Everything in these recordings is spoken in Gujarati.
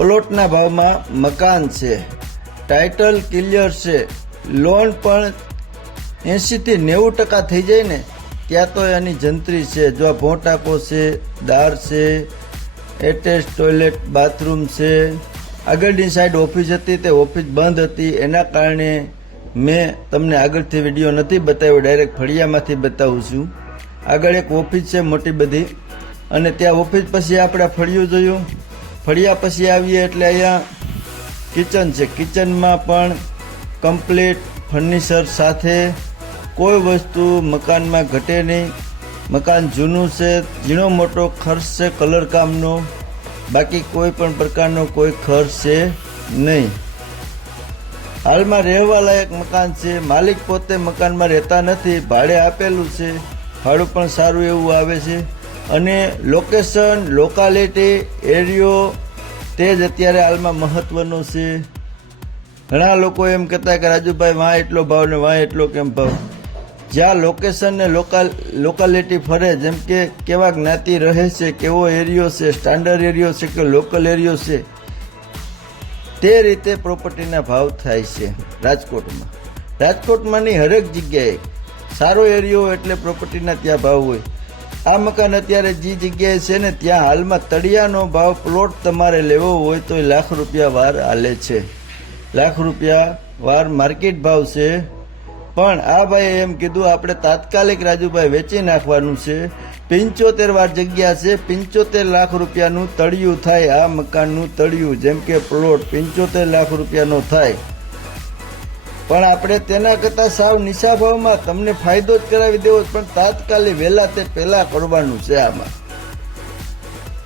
પ્લોટના ભાવમાં મકાન છે. ટાઇટલ ક્લિયર છે. લોન પણ એંશીથી નેવું ટકા થઈ જાય ને, ત્યાં તો એની જંત્રી છે. જો ભોંટાકો છે, દાર છે એટેચ ટોયલેટ બાથરૂમ છે. આગળની સાઈડ ઓફિસ હતી, તે ઓફિસ બંધ હતી. એના કારણે મેં તમને આગળથી વીડિયો નથી બતાવ્યો ડાયરેક્ટ ફળિયામાંથી બતાવું છું. આગળ એક ઓફિસ છે મોટી બધી. અને ત્યાં ઓફિસ પછી આપણે ફળિયું જોયું. ફળિયા પછી આવીએ એટલે અહીંયા કિચન છે. કિચનમાં પણ કમ્પ્લીટ ફર્નિચર સાથે કોઈ વસ્તુ મકાનમાં ઘટે નહીં. મકાન જૂનું છે. ઝીણો મોટો ખર્ચ છે કલર કામનો. બાકી કોઈ પણ પ્રકારનો કોઈ ખર્ચ છે નહીં. હાલમાં રહેવાલાયક મકાન છે. માલિક પોતે મકાનમાં રહેતા નથી. ભાડે આપેલું છે. ભાડું પણ સારું એવું આવે છે. અને લોકેશન લોકાલિટી એરિયો તે જ અત્યારે હાલમાં મહત્વનો છે. ઘણા લોકો એમ કહેતા કે, રાજુભાઈ વાં એટલો ભાવ ને વાં એટલો કેમ ભાવ? જ્યાં લોકેશન ને લોકલ લોકાલિટી ફરે, જેમ કે કેવા જ્ઞાતિ રહે છે, કેવો એરિયો છે સ્ટાન્ડર્ડ એરિયો છે કે લોકલ એરિયો છે, તે રીતે પ્રોપર્ટીના ભાવ થાય છે રાજકોટમાં. રાજકોટમાંની હરેક જગ્યાએ સારો એરિયો એટલે પ્રોપર્ટીના ત્યાં ભાવ હોય. આ મકાન અત્યારે જે જગ્યાએ છે ને, ત્યાં હાલમાં તળિયાનો ભાવ પ્લોટ તમારે લેવો હોય તો લાખ રૂપિયા વાર હાલે છે. લાખ રૂપિયા વાર માર્કેટ ભાવ છે. પણ આ ભાઈએ એમ કીધું, આપણે તાત્કાલિક રાજુભાઈ વેચી નાખવાનું છે. પંચોતેર વાર જગ્યા છે, પંચોતેર લાખ રૂપિયાનું તળિયું થાય, આ મકાનનું તળિયું, જેમ કે પ્લોટ પંચોતેર લાખ રૂપિયાનો થાય. પણ આપણે તેના કરતાં સાવ નિશા ભાવમાં તમને ફાયદો જ કરાવી દેવો પણ તાત્કાલિક વહેલા તે પહેલા કરવાનું છે આમાં.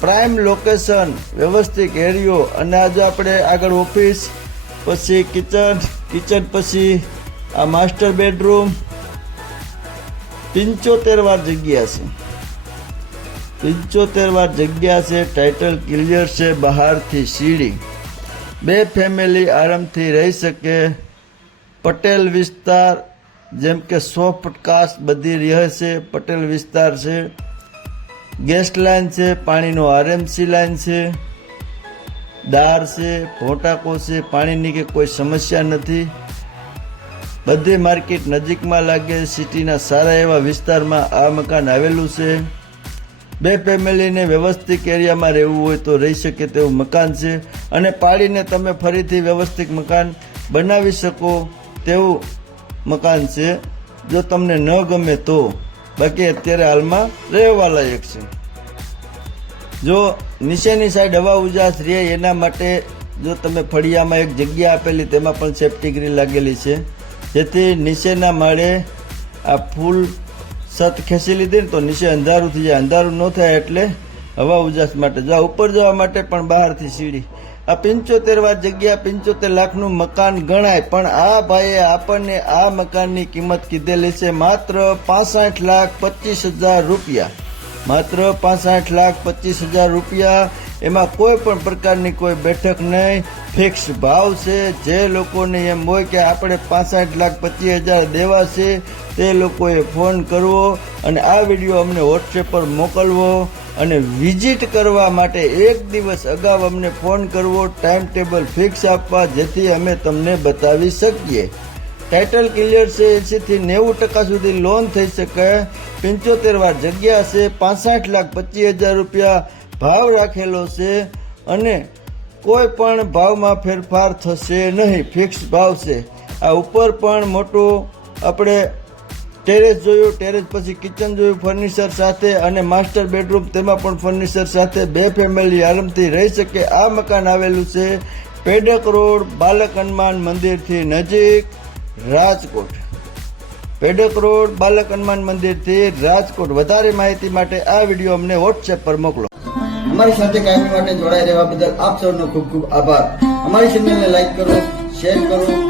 પ્રાઇમ લોકેશન વ્યવસ્થિત એરિયો અને આજે આપણે આગળ ઓફિસ પછી કિચન કિચન પછી આ માસ્ટર બેડરૂમ પંચોતેર વાર જગ્યા છે. પંચોતેર વાર જગ્યા છે ટાઇટલ ક્લિયર છે, બહારથી સીડી. બે ફેમિલી આરામથી રહી શકે. પટેલ વિસ્તાર, જેમ કે સો કાસ્ટ બધી રહે છે, પટેલ વિસ્તાર છે. ગેસ લાઇન છે, પાણીનો આરએમસી લાઇન છે. દાર છે ભોટાકો છે, પાણીની કે કોઈ સમસ્યા નથી. બધી માર્કેટ નજીકમાં લાગે, સિટીના સારા એવા વિસ્તારમાં આ મકાન આવેલું છે. બે ફેમિલીને વ્યવસ્થિત એરિયામાં રહેવું હોય તો રહી શકે તેવું મકાન છે. અને પાડીને તમે ફરીથી વ્યવસ્થિત મકાન બનાવી શકો. તેવું મકાન છે. જો તમને ન ગમે તો, બાકી અત્યારે હાલમાં રહેવા લાયક છે. જો નીચેની સાઈડ હવા ઉજાસ રહે એના માટે જો તમે ફળિયામાં એક જગ્યા આપેલી, તેમાં પણ સેફ્ટી ગ્રીલ લાગેલી છે. જેથી નીચેના માળે આ ફૂલ છત ખેંચી લીધી ને તો નીચે અંધારું થઈ જાય. અંધારું ન થાય એટલે હવા ઉજાસ માટે. જો ઉપર જવા માટે પણ બહારથી સીડી. આ પંચોતેર વાર જગ્યા પંચોતેર લાખનું મકાન ગણાય, પણ આ ભાઈએ આપણને આ મકાનની કિંમત કીધેલી છે માત્ર પાસઠ લાખ પચીસ હજાર રૂપિયા. માત્ર પાસઠ લાખ પચીસ હજાર રૂપિયા. એમાં કોઈ પણ પ્રકારની કોઈ બેઠક નહીં. ફિક્સ ભાવ છે. જે લોકોને એમ હોય કે આપણે પાસઠ લાખ પચીસ હજાર દેવા છે, તે લોકોએ ફોન કરવો અને આ વીડિયો અમને વોટ્સએપ પર મોકલવો. અને વિઝિટ કરવા માટે એક દિવસ અગાઉ અમને ફોન કરવો, ટાઈમ ટેબલ ફિક્સ આપવા, જેથી અમે તમને બતાવી શકીએ. ટાઇટલ ક્લિયર છે એસીથી નેવું ટકા સુધી લોન થઈ શકે. પંચોતેર વાર જગ્યા છે પાસઠ લાખ પચીસ હજાર રૂપિયા ભાવ રાખેલો છે અને કોઈ પણ ભાવમાં ફેરફાર થશે નહીં, ફિક્સ ભાવ છે. આ ઉપર પણ મોટું આપણે ટેરેસ જોયું, ટેરેસ પછી કિચન જોયું, ફર્નિચર સાથે અને માસ્ટર બેડરૂમ, તેમાં પણ ફર્નિચર સાથે બે ફેમિલી આરામથી રહી શકે. આ મકાન આવેલું છે પેડક રોડ, બાલક હનુમાન મંદિરથી નજીક રાજકોટ. પેડક રોડ, બાલક હનુમાન મંદિરથી રાજકોટ. વધારે માહિતી માટે આ વીડિયો અમને વોટ્સએપ પર મોકલો. અમારી સાથે કાયમી માટે જોડાઈ રહેવા બદલ આપ સૌનો ખૂબ ખૂબ આભાર. અમારી ચેનલને લાઈક કરો, શેર કરો